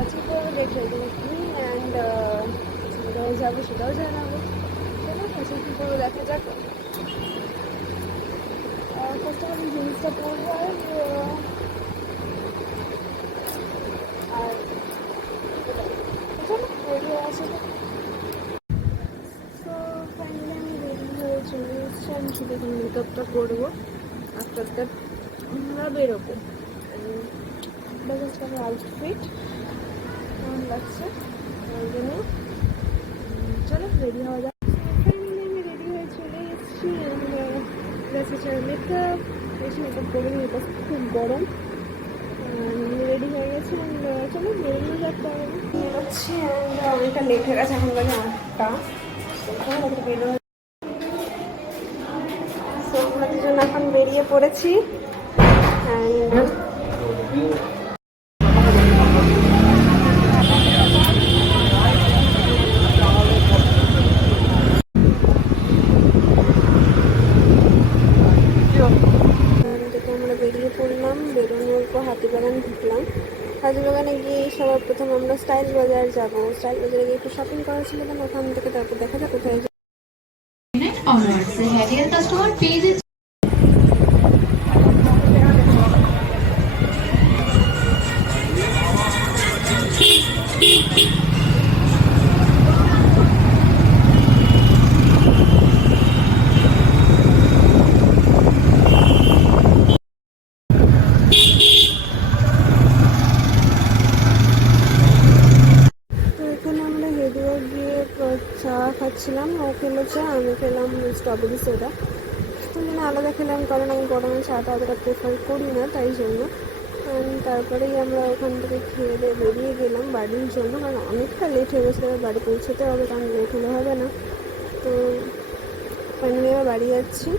আজকে করবো দেখে কি অ্যান্ড কোথায় যাবো সেটাও জানাবো। চলো আজকে কী করবো দেখা যাক। ফার্স্ট অফ অল জিনিসটা পরবো আর চলো রেডি হয়ে আসে। সো ফাইনালি আমি রেডি হয়ে চলে এসেছি। আমি শুধু এখন মেকআপটা করবো, আফটার দ্যাট আমরা বেরোবো। জাস্ট আমার আউটফিট কেমন লাগছে ওই জন্য চলো রেডি হওয়া যাক। ফাইনালি আমি রেডি হয়ে চলে এসেছি। মেকআপ বেশি মেকআপ করিনি, এটা খুব গরম। রেডি হয়ে গেছি চলো বেরোনো যাক। বেরোচ্ছি অনেকটা লেট হয়ে গেছে, এখন বাজে 8টা। বেরো সো আমরা দুজন এখন বেরিয়ে পড়েছি। আমরা বেরিয়ে পড়লাম। বেরোনোর পর হাতিবাগান ঢুকলাম। হাতিবাগানে গিয়ে সবার প্রথম আমরা স্টাইল বাজার যাবো। স্টাইল বাজারে গিয়ে একটু শপিং করা ছিল, দেন ওখান থেকে তারপর দেখা যাক কোথায় যাবো। চা খাচ্ছিলাম, ও খেলো চা, আমি খেলাম স্ট্রবেরি সোডা। ওই জন্য আলাদা খেলাম, কারণ আমি গরমে চাটা অতটা প্রেফার করি না, তাই জন্য। তারপরেই আমরা ওখান থেকে খেয়ে দিয়ে বেরিয়ে গেলাম বাড়ির জন্য, কারণ অনেকটা লেট হয়ে গেছে, এবার বাড়ি পৌঁছতে হবে, কারণ লেট হলে হবে না। তো ফাইনালি আবার বাড়ি যাচ্ছি।